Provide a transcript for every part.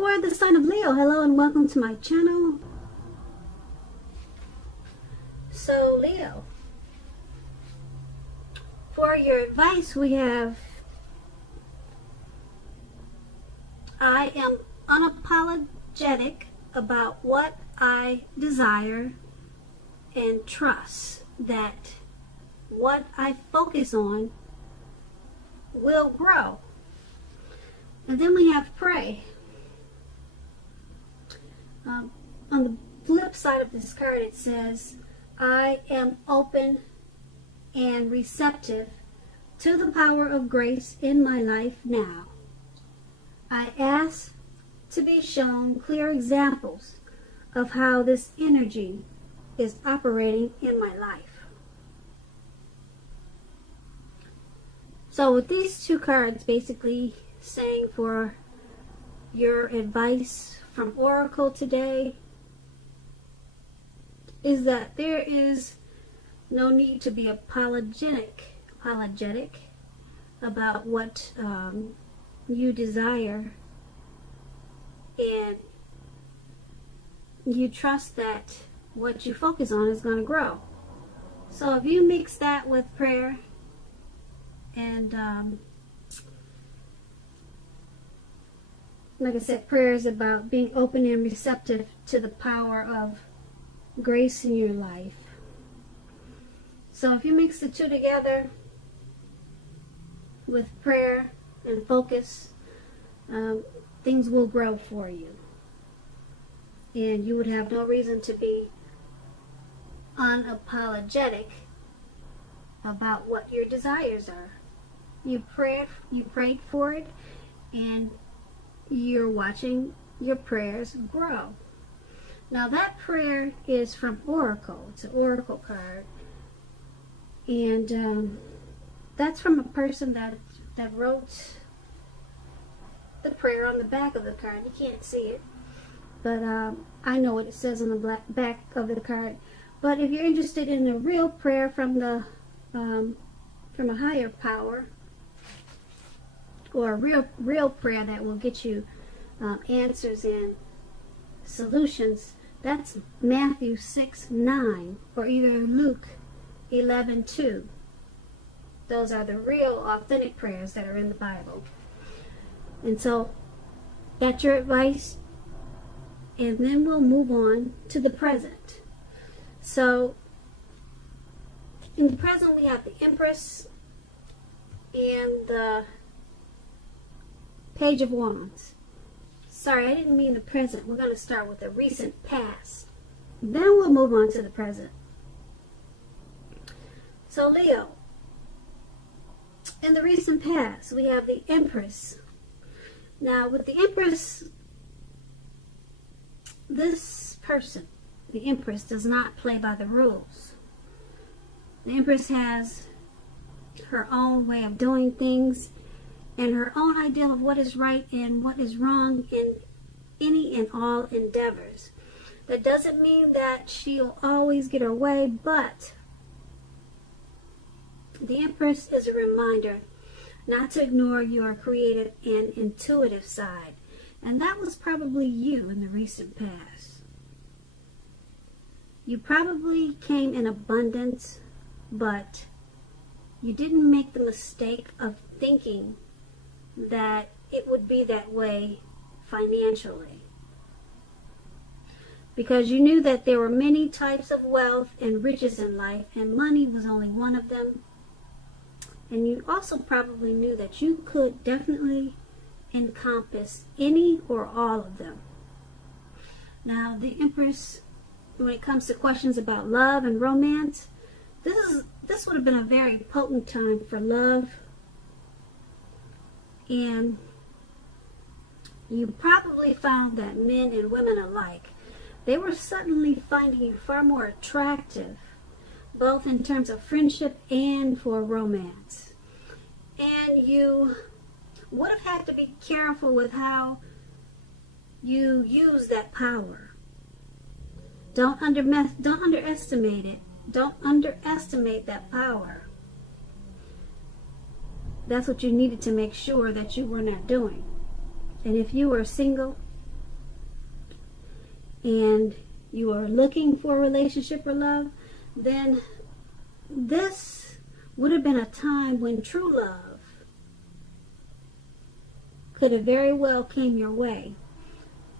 For the sign of Leo, hello and welcome to my channel. So Leo, for your advice we have, I am unapologetic about what I desire and trust that what I focus on will grow. And then we have pray. On the flip side of this card it says, I am open and receptive to the power of grace in my life now. I ask to be shown clear examples of how this energy is operating in my life. So with these two cards basically saying for your advice from Oracle today is that there is no need to be apologetic about what you desire, and you trust that what you focus on is going to grow. So if you mix that with prayer and like I said, prayer is about being open and receptive to the power of grace in your life. So if you mix the two together with prayer and focus, things will grow for you. And you would have no reason to be unapologetic about what your desires are. You prayed for it, and you're watching your prayers grow. Now that prayer is from Oracle. It's an Oracle card. And that's from a person that wrote the prayer on the back of the card. You can't see it, but I know what it says on the back of the card. But if you're interested in a real prayer from a higher power, or a real prayer that will get you answers and solutions, that's Matthew 6:9 or either Luke 11:2. Those are the real authentic prayers that are in the Bible. And so that's your advice, and then we'll move on to the present. So in the present we have the Empress and the Page of Wands. Sorry, I didn't mean the present. We're going to start with the recent past. Then we'll move on to the present. So Leo, in the recent past, we have the Empress. Now with the Empress, this person, the Empress, does not play by the rules. The Empress has her own way of doing things and her own idea of what is right and what is wrong in any and all endeavors. That doesn't mean that she'll always get her way, but the Empress is a reminder not to ignore your creative and intuitive side. And that was probably you in the recent past. You probably came in abundance, but you didn't make the mistake of thinking that it would be that way financially, because you knew that there were many types of wealth and riches in life, and money was only one of them. And you also probably knew that you could definitely encompass any or all of them. Now the Empress, when it comes to questions about love and romance, this would have been a very potent time for love. And you probably found that men and women alike, they were suddenly finding you far more attractive, both in terms of friendship and for romance. And you would have had to be careful with how you use that power. Don't underestimate it. Don't underestimate that power. That's what you needed to make sure that you were not doing. And if you were single, and you are looking for a relationship or love, then this would have been a time when true love could have very well came your way.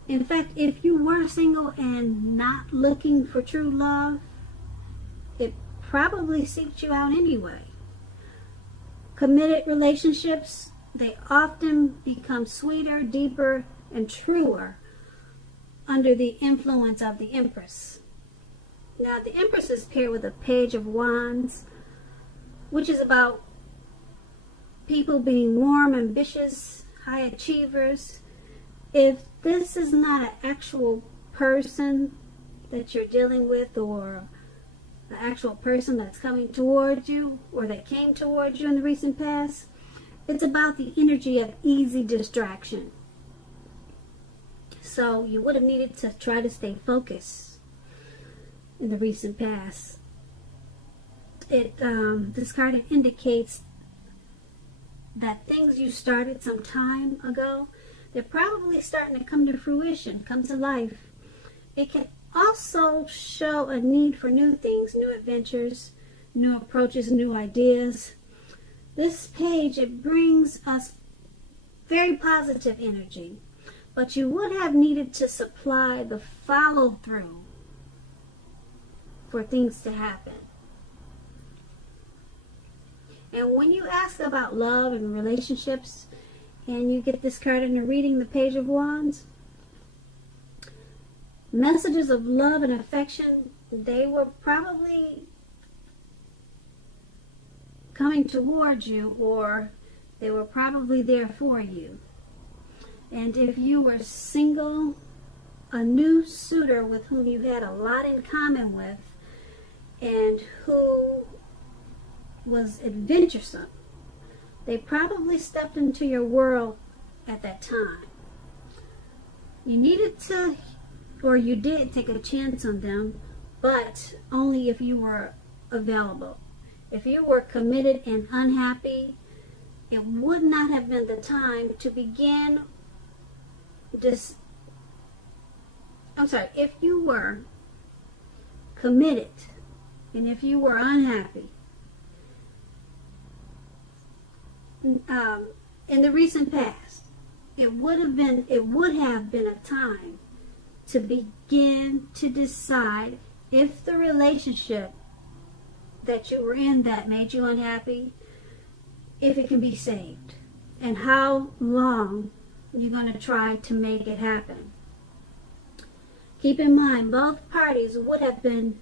In fact, if you were single and not looking for true love, it probably seeked you out anyway. Committed relationships, they often become sweeter, deeper, and truer under the influence of the Empress. Now, the Empress is paired with a Page of Wands, which is about people being warm, ambitious, high achievers. If this is not an actual person that you're dealing with, or an actual person that's coming towards you, or that came towards you in the recent past, it's about the energy of easy distraction. So you would have needed to try to stay focused in the recent past. This card indicates that things you started some time ago, they're probably starting to come to fruition, come to life. It can also show a need for new things, new adventures, new approaches, new ideas. This page, it brings us very positive energy, but you would have needed to supply the follow-through for things to happen. And when you ask about love and relationships, and you get this card in a reading, the Page of Wands, messages of love and affection, they were probably coming towards you, or they were probably there for you. And if you were single, a new suitor with whom you had a lot in common with, and who was adventuresome, they probably stepped into your world at that time. You needed to, or you did take a chance on them, but only if you were available. If you were committed and unhappy, it would not have been the time to begin this. If you were committed and if you were unhappy, in the recent past, it would have been a time to begin to decide if the relationship that you were in that made you unhappy, if it can be saved, and how long you're going to try to make it happen. Keep in mind, both parties would have been,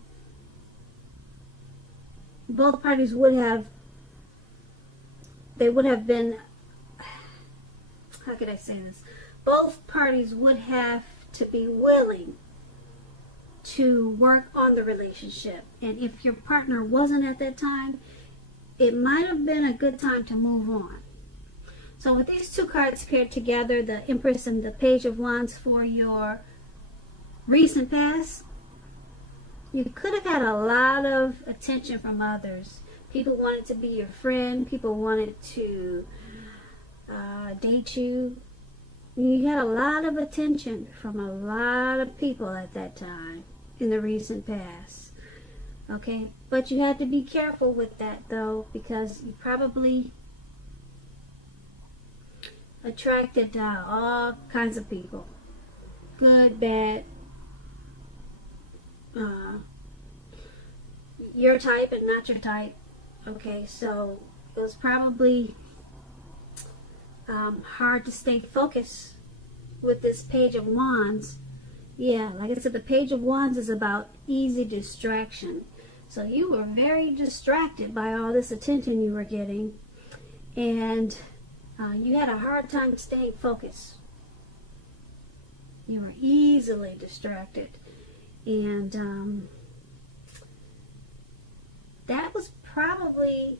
how could I say this? Both parties would have to be willing to work on the relationship. And if your partner wasn't at that time, it might have been a good time to move on. So with these two cards paired together, the Empress and the Page of Wands for your recent past, you could have had a lot of attention from others. People wanted to be your friend. People wanted to date you. You had a lot of attention from a lot of people at that time in the recent past. Okay? But you had to be careful with that, though, because you probably attracted all kinds of people. Good, bad. Your type and not your type. Okay, so it was probably hard to stay focused with this Page of Wands. Yeah, like I said, the Page of Wands is about easy distraction. So you were very distracted by all this attention you were getting, and you had a hard time staying focused. You were easily distracted, and that was probably,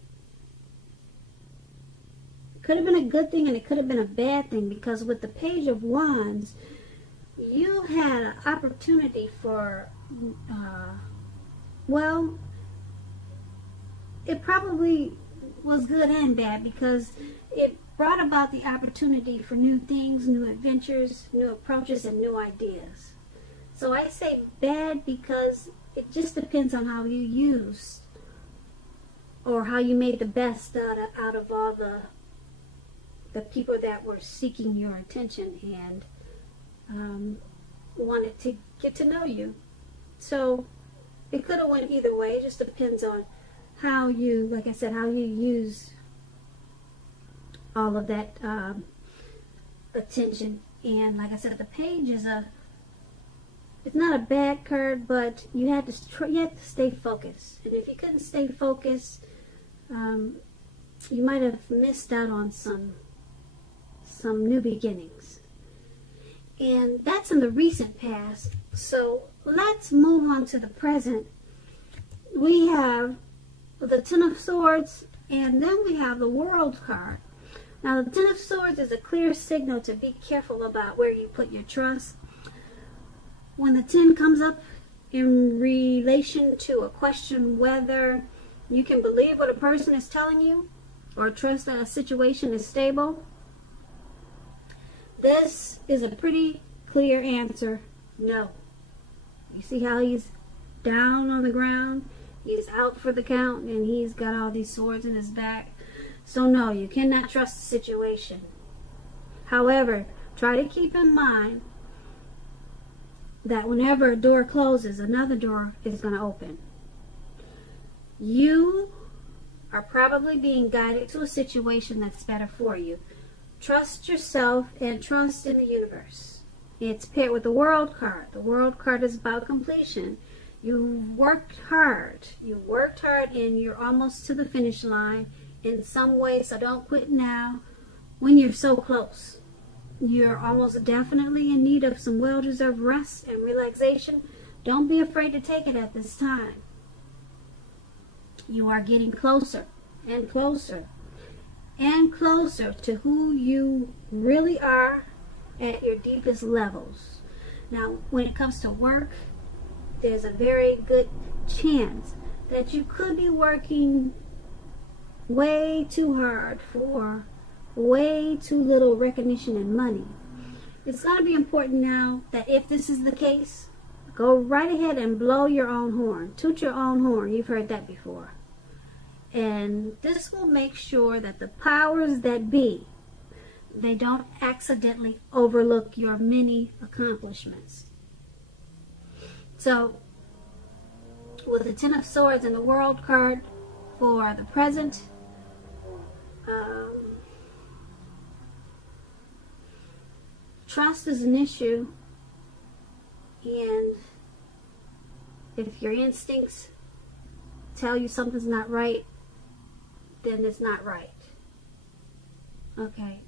could have been a good thing and it could have been a bad thing, because with the Page of Wands, you had an opportunity for, well, it probably was good and bad, because it brought about the opportunity for new things, new adventures, new approaches, and new ideas. So I say bad because it just depends on how you use or how you made the best out of all the people that were seeking your attention and wanted to get to know you. So it could have went either way. It just depends on how you, like I said, how you use all of that attention. And like I said, the page is it's not a bad card, but you had to stay focused. And if you couldn't stay focused, you might have missed out on some new beginnings. And that's in the recent past. So let's move on to the present. We have the Ten of Swords, and then we have the World card. Now, the Ten of Swords is a clear signal to be careful about where you put your trust. When the 10 comes up in relation to a question whether you can believe what a person is telling you or trust that a situation is stable, this is a pretty clear answer, no. You see how he's down on the ground? He's out for the count, and he's got all these swords in his back. So no, you cannot trust the situation. However, try to keep in mind that whenever a door closes, another door is going to open. You are probably being guided to a situation that's better for you. Trust yourself and trust in the universe. It's paired with the World card. The World card is about completion. You worked hard. You worked hard and you're almost to the finish line in some way, so don't quit now when you're so close. You're almost definitely in need of some well-deserved rest and relaxation. Don't be afraid to take it at this time. You are getting closer and closer and closer to who you really are at your deepest levels. Now, when it comes to work, there's a very good chance that you could be working way too hard for way too little recognition and money. It's going to be important now that if this is the case, go right ahead and blow your own horn. Toot your own horn. You've heard that before. And this will make sure that the powers that be, they don't accidentally overlook your many accomplishments. So, with the Ten of Swords and the World card for the present, trust is an issue, and if your instincts tell you something's not right, then it's not right. Okay.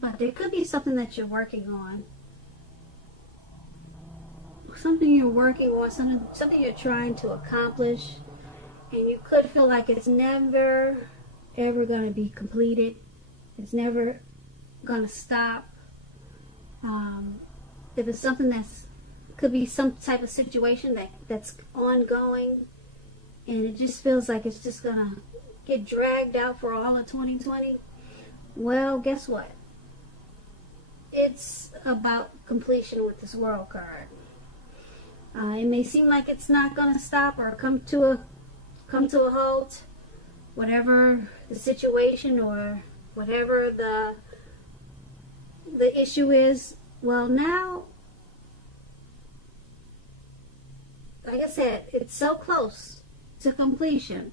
But there could be something that you're working on. Something you're working on, something you're trying to accomplish, and you could feel like it's never, ever going to be completed. It's never going to stop. If it's something that's, could be some type of situation that's ongoing, and it just feels like it's just going to get dragged out for all of 2020, well, guess what? It's about completion with this World card. It may seem like it's not going to stop or come to a halt, whatever the situation or whatever the issue is. Well, now, like I said, it's so close to completion.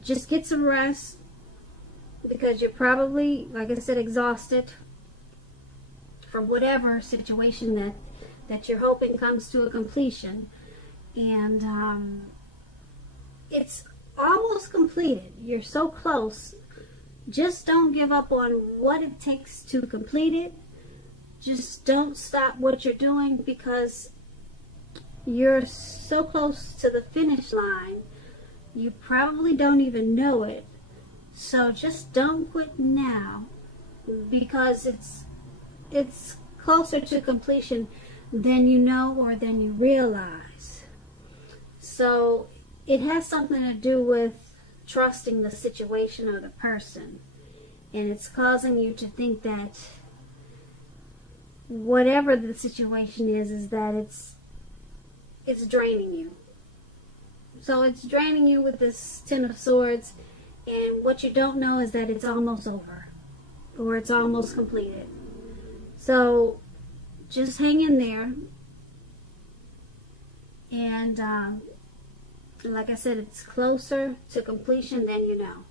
Just get some rest, because you're probably, like I said, exhausted from whatever situation that you're hoping comes to a completion. And it's almost completed. You're so close. Just don't give up on what it takes to complete it. Just don't stop what you're doing, because you're so close to the finish line. You probably don't even know it. So just don't quit now, because it's closer to completion than you know or than you realize. So it has something to do with trusting the situation or the person, and it's causing you to think that whatever the situation is that it's draining you. So it's draining you with this Ten of Swords, and what you don't know is that it's almost over, or it's almost completed. So just hang in there, and like I said, it's closer to completion than you know.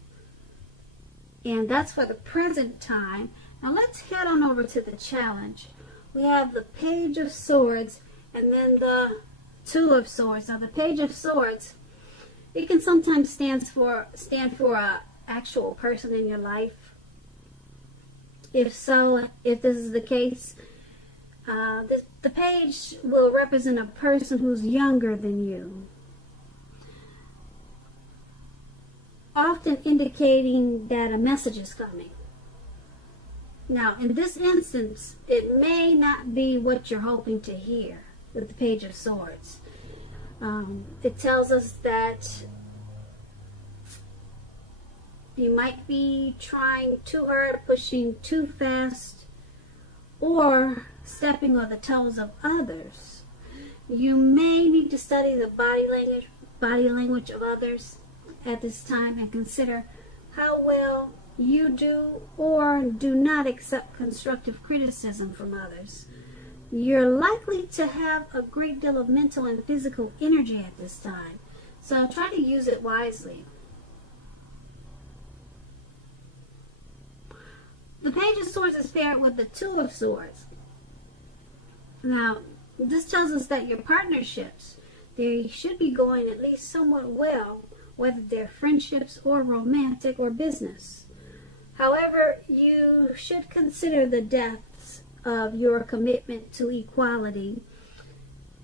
And that's for the present time. Now let's head on over to the challenge. We have the Page of Swords and then the Two of Swords. Now the Page of Swords, it can sometimes stand for a actual person in your life. If so, if this is the case, the page will represent a person who's younger than you, often indicating that a message is coming. Now, in this instance, it may not be what you're hoping to hear with the Page of Swords. It tells us that you might be trying too hard, pushing too fast, or stepping on the toes of others. You may need to study the body language of others at this time and consider how well you do or do not accept constructive criticism from others. You're likely to have a great deal of mental and physical energy at this time, so try to use it wisely. The Page of Swords is paired with the Two of Swords. Now, this tells us that your partnerships, they should be going at least somewhat well, whether they're friendships or romantic or business. However, you should consider the depths of your commitment to equality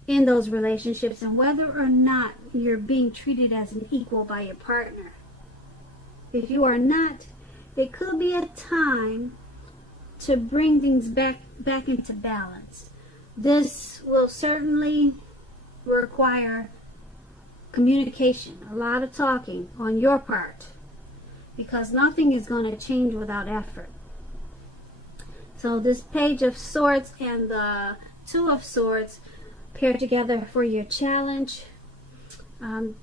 in those relationships and whether or not you're being treated as an equal by your partner. If you are not, it could be a time to bring things back into balance. This will certainly require communication, a lot of talking on your part, because nothing is going to change without effort. So this Page of Swords and the Two of Swords pair together for your challenge.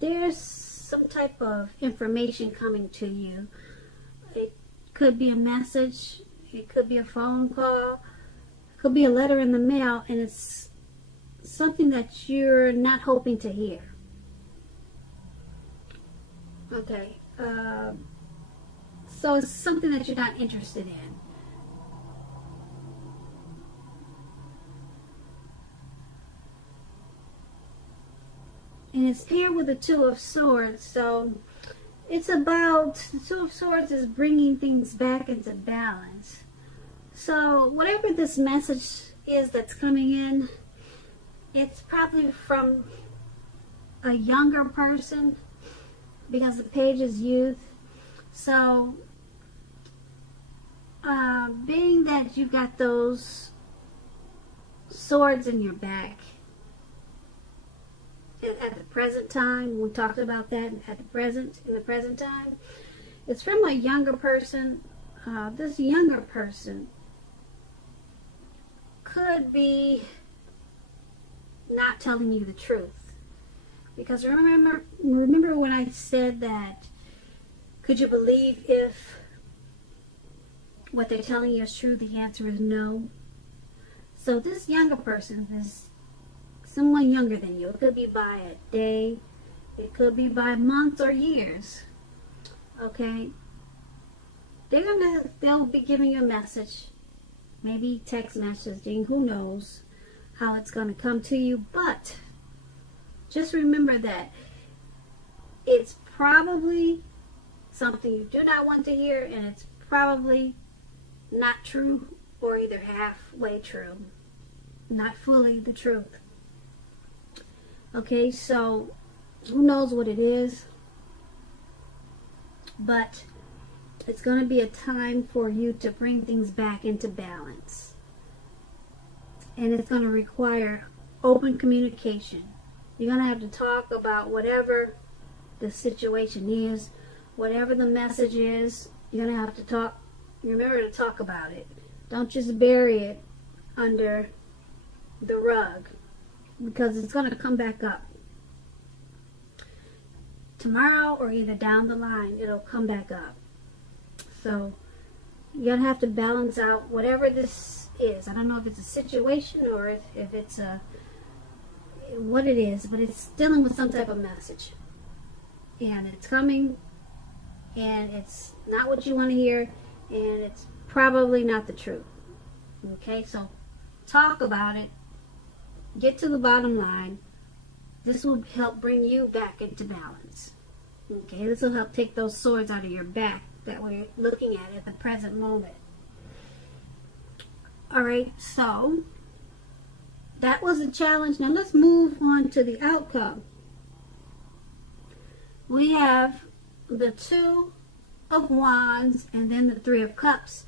There's some type of information coming to you. It could be a message, it could be a phone call, it could be a letter in the mail, and it's something that you're not hoping to hear. Okay, so it's something that you're not interested in. And it's paired with the Two of Swords, so it's about, the Two of Swords is bringing things back into balance. So whatever this message is that's coming in, it's probably from a younger person, because the page is youth. So being that you got those swords in your back at the present time, we talked about that in the present time, it's from a younger person. This younger person could be not telling you the truth, because remember when I said that, could you believe if what they're telling you is true? The answer is no. So this younger person is someone younger than you. It could be by a day, it could be by months or years. Okay, they'll be giving you a message, maybe text messaging, who knows how it's going to come to you, but just remember that it's probably something you do not want to hear, and it's probably not true, or either halfway true, not fully the truth. Okay, so who knows what it is, but it's going to be a time for you to bring things back into balance. And it's going to require open communication. You're going to have to talk about whatever the situation is, whatever the message is. You're going to have to talk. Remember to talk about it. Don't just bury it under the rug, because it's going to come back up. Tomorrow or either down the line, it'll come back up. So you're going to have to balance out whatever this is. I don't know if it's a situation or if it's what it is, but it's dealing with some type of message. And it's coming, and it's not what you want to hear, and it's probably not the truth. Okay, so talk about it. Get to the bottom line. This will help bring you back into balance. Okay, this will help take those swords out of your back that we're looking at the present moment. Alright, so that was a challenge. Now let's move on to the outcome. We have the Two of Wands and then the Three of Cups.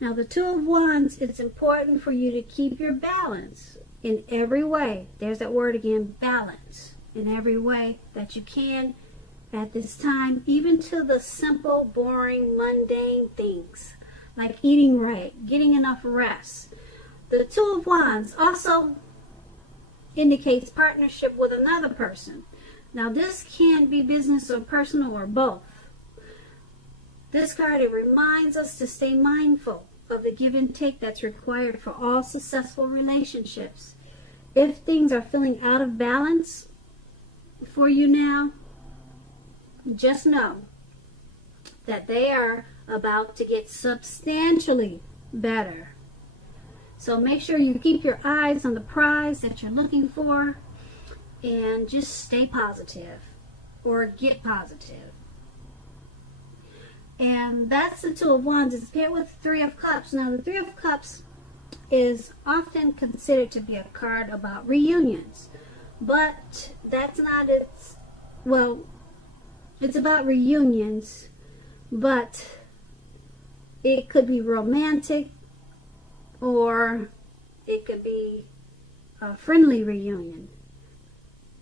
Now the Two of Wands, it's important for you to keep your balance in every way. There's that word again, balance. In every way that you can at this time, even to the simple, boring, mundane things like eating right, getting enough rest. The Two of Wands also indicates partnership with another person. Now this can be business or personal or both. This card, it reminds us to stay mindful of the give and take that's required for all successful relationships. If things are feeling out of balance for you now, just know that they are about to get substantially better. So make sure you keep your eyes on the prize that you're looking for and just stay positive or get positive. And that's the Two of Wands. It's paired with the Three of Cups. Now the Three of Cups is often considered to be a card about reunions, but that's not its, well, it's about reunions, but it could be romantic or it could be a friendly reunion.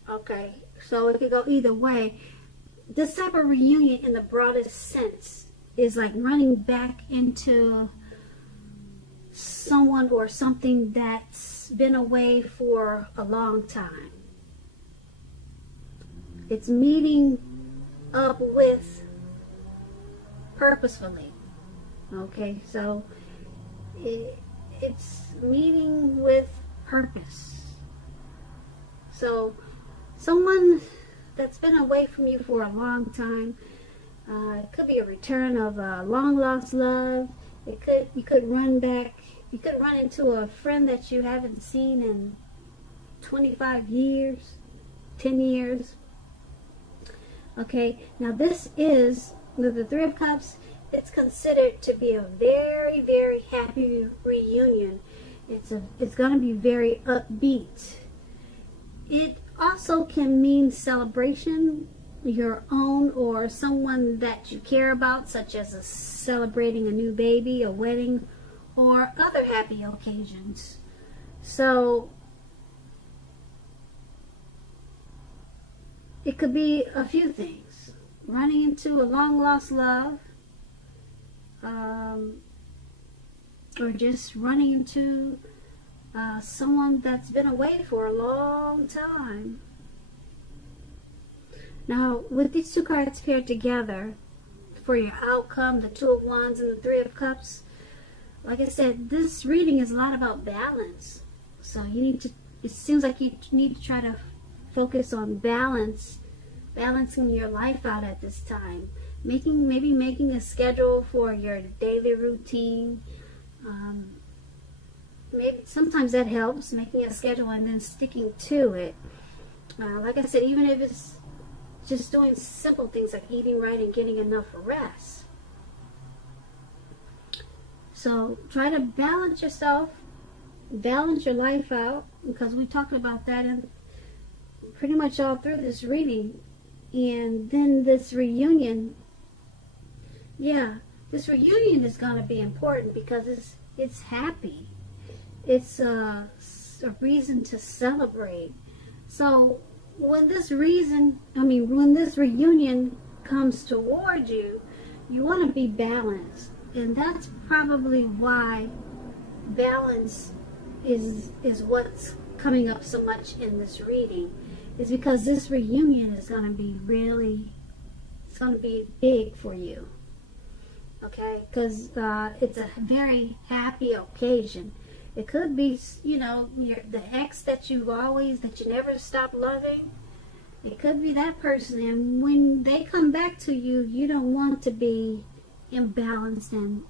Okay, so it could go either way. This type of reunion in the broadest sense is like running back into someone or something that's been away for a long time. It's meeting up with purposefully. Okay, so it's meeting with purpose. So someone that's been away from you for a long time, it could be a return of a long lost love. You could run into a friend that you haven't seen in 25 years, 10 years. Okay, now this is, with the Three of Cups, it's considered to be a very, very happy reunion. It's going to be very upbeat. It also can mean celebration, your own or someone that you care about, such as celebrating a new baby, a wedding, or other happy occasions. So it could be a few things. Running into a long lost love, or just running into someone that's been away for a long time. Now, with these two cards paired together for your outcome, the Two of Wands and the Three of Cups, like I said, this reading is a lot about balance. So it seems like you need to try to focus on balancing your life out at this time. Maybe making a schedule for your daily routine. Maybe sometimes that helps, making a schedule and then sticking to it. Like I said, even if it's just doing simple things like eating right and getting enough rest. So try to balance yourself, balance your life out, because we talked about that in pretty much all through this reading. And then this reunion, this reunion is going to be important because it's happy. It's a reason to celebrate. So when this reunion comes toward you, you want to be balanced. And that's probably why balance is what's coming up so much in this reading, is because this reunion is going to be really, it's going to be big for you. Okay, because it's a very happy occasion. It could be, you know, the ex that you never stop loving. It could be that person, and when they come back to you, you don't want to be imbalanced and